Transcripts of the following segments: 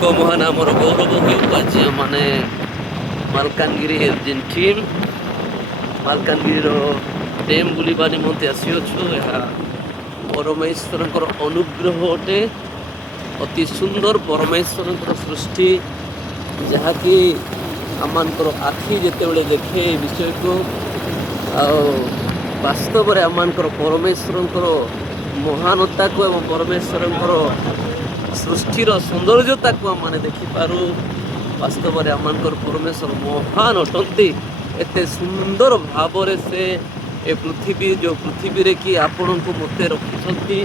ମହାନ ଆମର ଗୌରବ ହେଉଅଛି ମାନେ ମାଲକାନଗିରି ଯେନ୍ ଟିମ୍ ମାଲକାନଗିରିର ଡ୍ୟାମ୍ ବୁଲିବା ନିମନ୍ତେ ଆସିଅଛୁ। ଏହା ପରମେଶ୍ୱରଙ୍କର ଅନୁଗ୍ରହ ଅଟେ। ଅତି ସୁନ୍ଦର ପରମେଶ୍ୱରଙ୍କର ସୃଷ୍ଟି, ଯାହାକି ଆମମାନଙ୍କର ଆଖି ଯେତେବେଳେ ଦେଖେ ଏ ବିଷୟକୁ, ଆଉ ବାସ୍ତବରେ ଆମମାନଙ୍କର ପରମେଶ୍ୱରଙ୍କର ମହାନତାକୁ ଏବଂ ପରମେଶ୍ୱରଙ୍କର ସୃଷ୍ଟିର ସୌନ୍ଦର୍ଯ୍ୟତାକୁ ଆମମାନେ ଦେଖିପାରୁ। ବାସ୍ତବରେ ଆମମାନଙ୍କର ପରମେଶ୍ୱର ମହାନ ଅଟନ୍ତି। ଏତେ ସୁନ୍ଦର ଭାବରେ ସେ ଏ ପୃଥିବୀ, ଯେଉଁ ପୃଥିବୀରେ କି ଆପଣଙ୍କୁ ମୋତେ ରଖିଛନ୍ତି,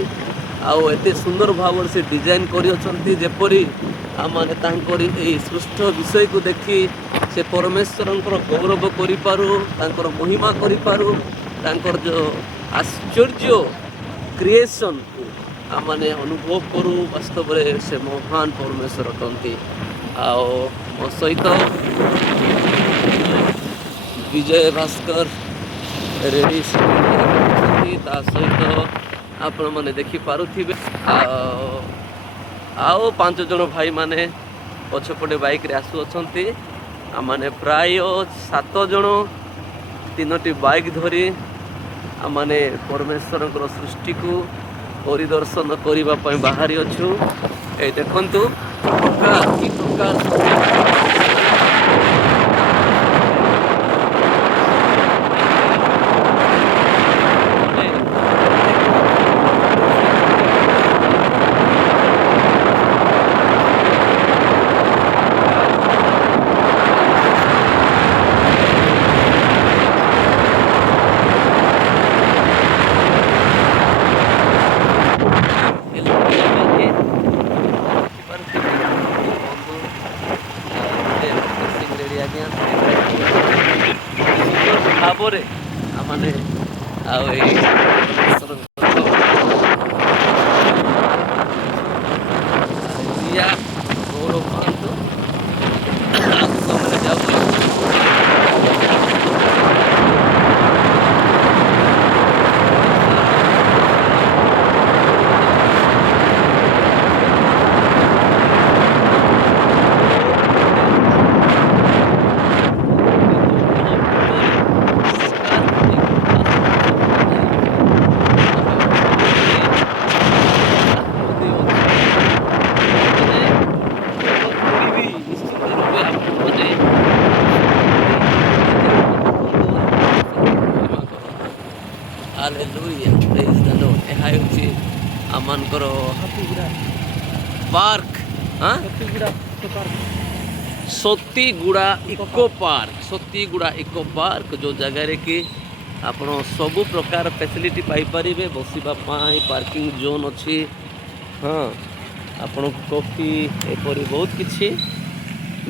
ଆଉ ଏତେ ସୁନ୍ଦର ଭାବରେ ସେ ଡିଜାଇନ୍ କରିଅଛନ୍ତି, ଯେପରି ଆମମାନେ ତାଙ୍କରି ଏହି ସୃଷ୍ଟ ବିଷୟକୁ ଦେଖି ସେ ପରମେଶ୍ୱରଙ୍କର ଗୌରବ କରିପାରୁ, ତାଙ୍କର ମହିମା କରିପାରୁ, ତାଙ୍କର ଯେଉଁ ଆଶ୍ଚର୍ଯ୍ୟ କ୍ରିଏସନ୍କୁ ଆମମାନେ ଅନୁଭବ କରୁ। ବାସ୍ତବରେ ସେ ମହାନ ପରମେଶ୍ୱର ଅଟନ୍ତି। ଆଉ ମୋ ସହିତ ବିଜୟ ଭାସ୍କର ରେଡ଼ି ଅଛନ୍ତି, ତା ସହିତ ଆପଣମାନେ ଦେଖିପାରୁଥିବେ ଆଉ 5 ଜଣ ଭାଇମାନେ ପଛପଟେ ବାଇକ୍ରେ ଆସୁଅଛନ୍ତି। ଆମମାନେ ପ୍ରାୟ 7 ଜଣ 3ଟି ବାଇକ୍ ଧରି ଆମମାନେ ପରମେଶ୍ୱରଙ୍କର ସୃଷ୍ଟିକୁ ପରିଦର୍ଶନ କରିବା ପାଇଁ ବାହାରି ଅଛୁ। ଏଇ ଦେଖନ୍ତୁ କି ପ୍ରକାର ଭାବରେ ଆମମାନେ ଆଉ ଏଇ ଗୌରବ କରନ୍ତୁ। ଆଗକୁ ଆମମାନେ ଯାଉଛୁ। ହାଲେଲୁୟା, ପ୍ରେଜ୍ ଦ ଲର୍ଡ। ଏହା ହେଉଛି ଆମମାନଙ୍କର park, Satiguda eco park. Satiguda eco park, ଯେଉଁ ଜାଗାରେ କି ଆପଣ ସବୁ ପ୍ରକାର ଫ୍ୟାସିଲିଟି ପାଇପାରିବେ। ବସିବା ପାଇଁ ପାର୍କିଂ ଜୋନ୍ ଅଛି। ହଁ, ଆପଣଙ୍କୁ କଫି ଏପରି ବହୁତ କିଛି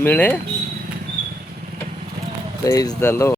ମିଳେ। ପ୍ରେଜ୍ ଦ ଲର୍ଡ।